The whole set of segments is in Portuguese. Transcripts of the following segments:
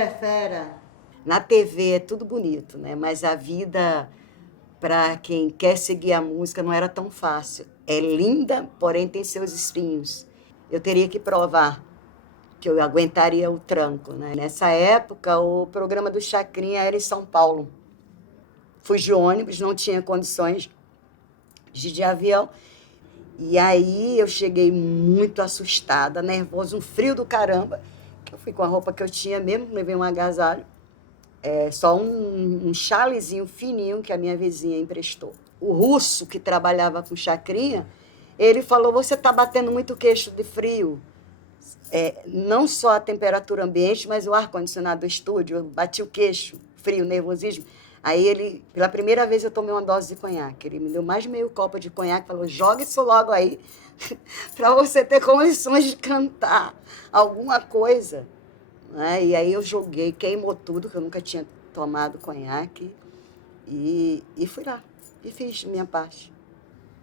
é fera. Na TV é tudo bonito, né? Mas a vida, para quem quer seguir a música, não era tão fácil. É linda, porém tem seus espinhos. Eu teria que provar que eu aguentaria o tranco, né? Nessa época, o programa do Chacrinha era em São Paulo. Fui de ônibus, não tinha condições de ir de avião. E aí eu cheguei muito assustada, nervosa, um frio do caramba, que eu fui com a roupa que eu tinha mesmo, levei um agasalho, só um chalezinho fininho que a minha vizinha emprestou. O russo que trabalhava com Chacrinha, ele falou, você está batendo muito queixo de frio. Não só a temperatura ambiente, mas o ar-condicionado do estúdio, eu bati o queixo, frio, nervosismo. Aí ele, pela primeira vez eu tomei uma dose de conhaque, ele me deu mais meio copo de conhaque, falou, joga isso logo aí, para você ter condições de cantar alguma coisa. Né? E aí eu joguei, queimou tudo, que eu nunca tinha tomado conhaque, e fui lá, e fiz minha parte.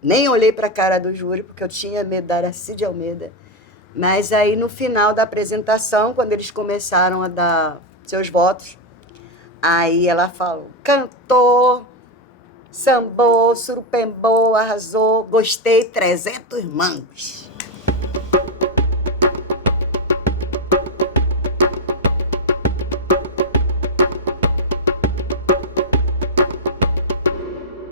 Nem olhei para a cara do júri, porque eu tinha medo da Aracide Almeida. Mas aí, no final da apresentação, quando eles começaram a dar seus votos, aí ela falou, cantou, sambou, surupembou, arrasou, gostei, 300 mangos.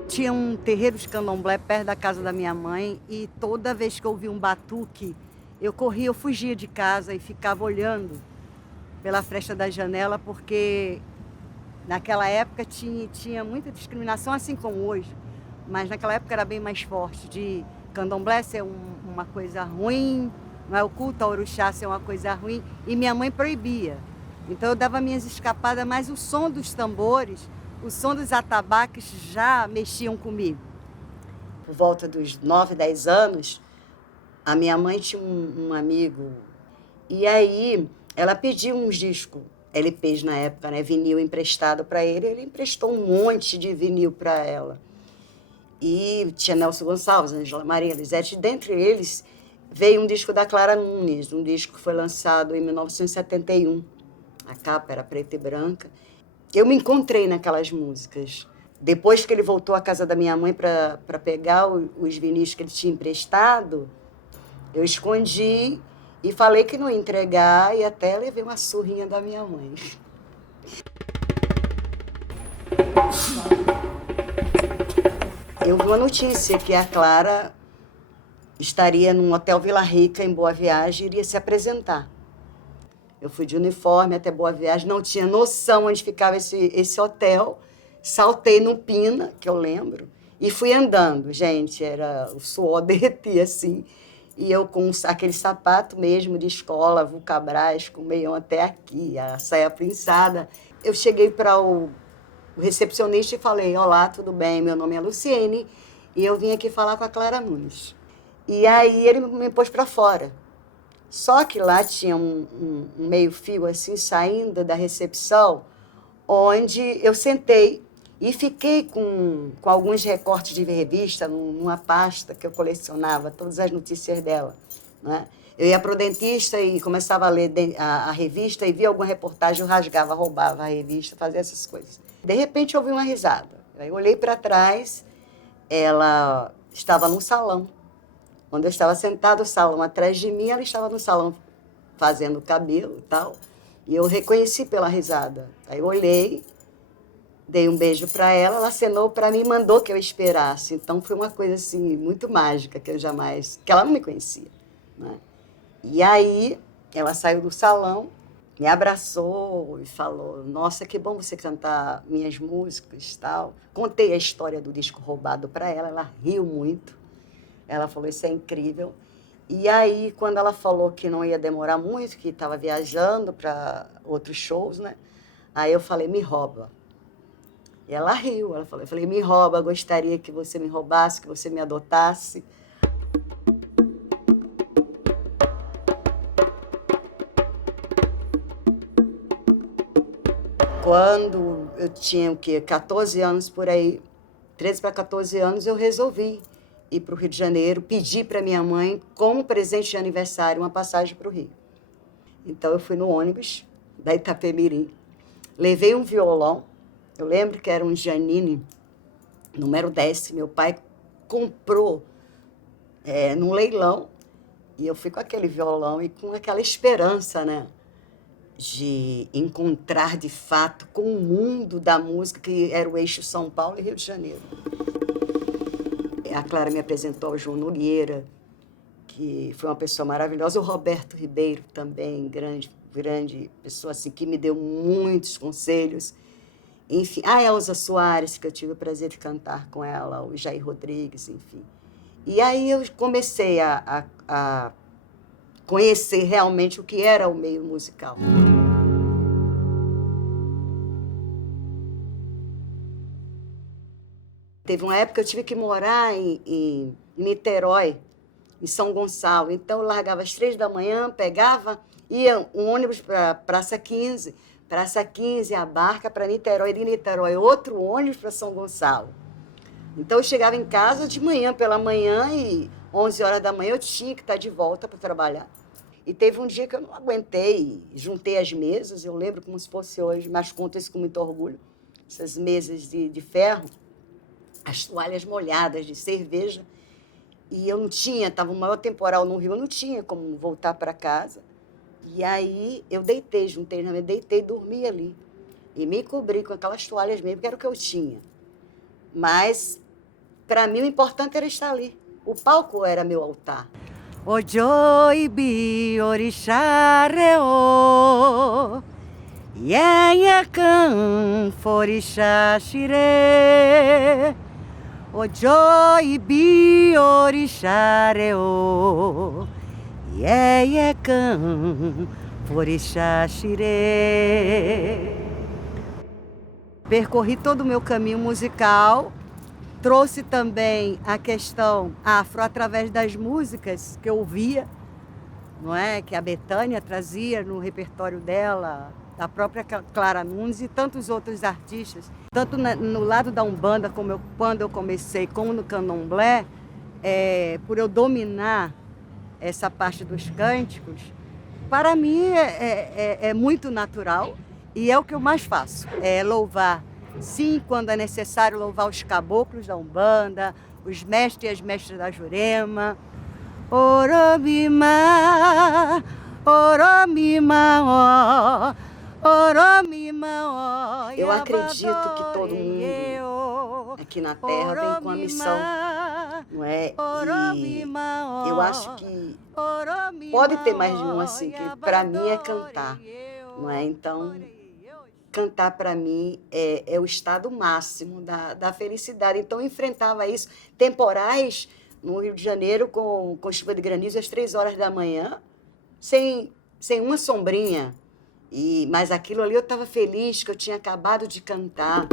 Tinha um terreiro de candomblé perto da casa da minha mãe e toda vez que eu ouvia um batuque, eu corria, eu fugia de casa e ficava olhando pela fresta da janela, porque naquela época tinha muita discriminação, assim como hoje, mas naquela época era bem mais forte, de candomblé ser uma coisa ruim, não é? O culto ao orixá ser uma coisa ruim, e minha mãe proibia. Então eu dava minhas escapadas, mas o som dos tambores, o som dos atabaques já mexiam comigo. Por volta dos 9, 10 anos, a minha mãe tinha um amigo, e aí ela pediu uns discos, LPs na época, né, vinil emprestado para ele emprestou um monte de vinil para ela. E tinha Nelson Gonçalves, Angela Maria, Lisete, dentre eles veio um disco da Clara Nunes, um disco que foi lançado em 1971. A capa era preta e branca. Eu me encontrei naquelas músicas. Depois que ele voltou à casa da minha mãe para pegar os vinis que ele tinha emprestado, eu escondi e falei que não ia entregar e até levei uma surrinha da minha mãe. Eu vi uma notícia que a Clara estaria num hotel Vila Rica, em Boa Viagem, e iria se apresentar. Eu fui de uniforme até Boa Viagem, não tinha noção onde ficava esse hotel. Saltei no Pina, que eu lembro, e fui andando. Gente, era o suor derretia assim. E eu com aquele sapato mesmo de escola, Vulcabras, com meião até aqui, a saia prinçada. Eu cheguei para o recepcionista e falei, olá, tudo bem? Meu nome é Luciene e eu vim aqui falar com a Clara Nunes. E aí ele me pôs para fora. Só que lá tinha um meio-fio assim, saindo da recepção, onde eu sentei e fiquei com alguns recortes de revista numa pasta que eu colecionava, todas as notícias dela. Né? Eu ia para o dentista e começava a ler a revista e via alguma reportagem, eu rasgava, roubava a revista, fazia essas coisas. De repente eu ouvi uma risada. Aí eu olhei para trás, ela estava num salão. Quando eu estava sentada no salão atrás de mim, ela estava no salão fazendo o cabelo e tal. E eu reconheci pela risada. Aí eu olhei, dei um beijo para ela, ela acenou para mim e mandou que eu esperasse. Então foi uma coisa assim muito mágica que ela não me conhecia. Né? E aí ela saiu do salão, me abraçou e falou, nossa, que bom você cantar minhas músicas e tal. Contei a história do disco roubado para ela riu muito. Ela falou, isso é incrível. E aí, quando ela falou que não ia demorar muito, que estava viajando para outros shows, né? Aí eu falei, me rouba. E ela riu, ela falou, eu falei, me rouba, gostaria que você me roubasse, que você me adotasse. Quando eu tinha o quê? 14 anos por aí, 13 para 14 anos, eu resolvi ir para o Rio de Janeiro, pedi para minha mãe, como presente de aniversário, uma passagem para o Rio. Então eu fui no ônibus da Itapemirim. Levei um violão, eu lembro que era um Giannini, número 10, meu pai comprou num leilão, e eu fui com aquele violão e com aquela esperança, né, de encontrar de fato com o mundo da música, que era o eixo São Paulo e Rio de Janeiro. A Clara me apresentou ao João Nogueira, que foi uma pessoa maravilhosa, o Roberto Ribeiro também, grande pessoa assim, que me deu muitos conselhos. Enfim, a Elza Soares, que eu tive o prazer de cantar com ela, o Jair Rodrigues, enfim. E aí eu comecei a conhecer realmente o que era o meio musical. Teve uma época que eu tive que morar em Niterói, em São Gonçalo. Então, eu largava às 3 da manhã, pegava, ia um ônibus para Praça 15, a barca para Niterói, de Niterói, outro ônibus para São Gonçalo. Então, eu chegava em casa de manhã, pela manhã, e 11 horas da manhã eu tinha que estar de volta para trabalhar. E teve um dia que eu não aguentei, juntei as mesas, eu lembro como se fosse hoje, mas conto isso com muito orgulho, essas mesas de ferro, as toalhas molhadas de cerveja, e eu não tinha, estava um maior temporal no Rio, eu não tinha como voltar para casa. E aí eu deitei, juntei na mesa, deitei e dormi ali. E me cobri com aquelas toalhas mesmo, que era o que eu tinha. Mas, para mim, o importante era estar ali. O palco era meu altar. Ojoi bi orixá reô, yanhakan forixá xirê. Ojoi bi orixá reô, yanhakan forixá xirê. Percorri todo o meu caminho musical. Trouxe também a questão afro através das músicas que eu ouvia, não é? Que a Bethânia trazia no repertório dela, a própria Clara Nunes e tantos outros artistas. Tanto no lado da Umbanda, quando eu comecei, como no Candomblé, por eu dominar essa parte dos cânticos, para mim é muito natural e é o que eu mais faço, é louvar. Sim, quando é necessário louvar os caboclos da Umbanda, os mestres e as mestras da Jurema. Oromima, oromima, ó, oromima, ó. Eu acredito que todo mundo aqui na Terra vem com a missão, não é? E eu acho que pode ter mais de um assim, que para mim é cantar, não é? Então, cantar, para mim, é o estado máximo da felicidade. Então, eu enfrentava isso. Temporais no Rio de Janeiro, com chuva de granizo às 3 horas da manhã, sem uma sombrinha. Mas aquilo ali eu estava feliz, que eu tinha acabado de cantar.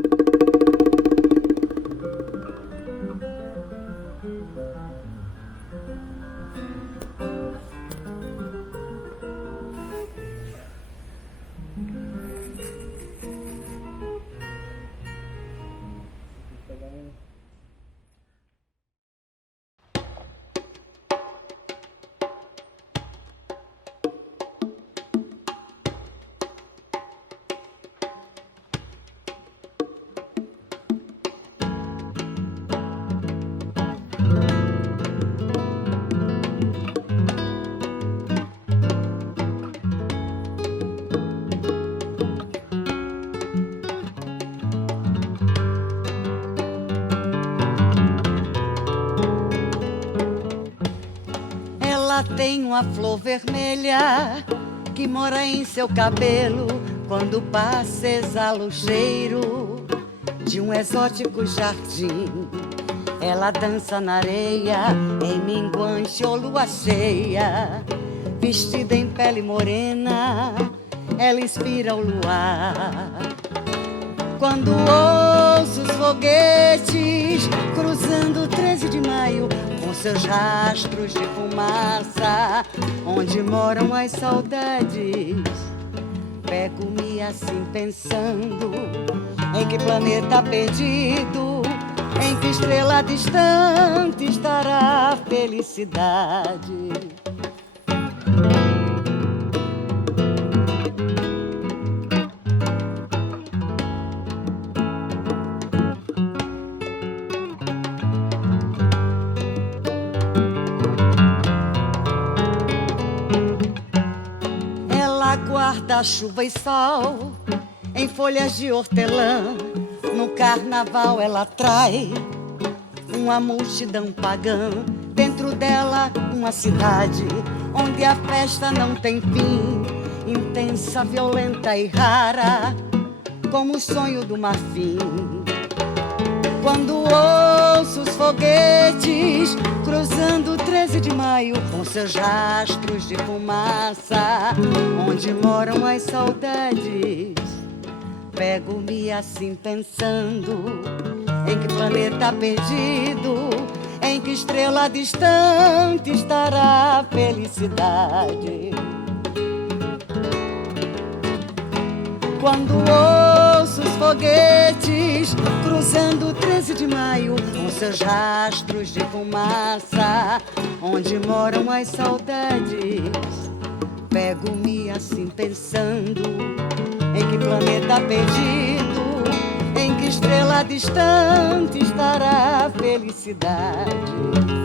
Tem uma flor vermelha que mora em seu cabelo. Quando passa exala o cheiro de um exótico jardim. Ela dança na areia em minguante ou lua cheia. Vestida em pele morena, ela inspira o luar. Quando ouço os foguetes cruzando o 13 de maio, com seus rastros de fumaça, onde moram as saudades, pego-me assim pensando em que planeta perdido, em que estrela distante estará a felicidade. da chuva e sol, em folhas de hortelã. No carnaval ela atrai uma multidão pagã. Dentro dela uma cidade onde a festa não tem fim, intensa, violenta e rara, como o sonho do marfim. Quando ouço os foguetes cruzando o 13 de maio com seus rastros de fumaça, onde moram as saudades, pego-me assim pensando em que planeta perdido, em que estrela distante estará a felicidade. Quando ouço os foguetes cruzando o 13 de maio com seus rastros de fumaça, onde moram as saudades, pego-me assim pensando em que planeta perdido, em que estrela distante estará a felicidade.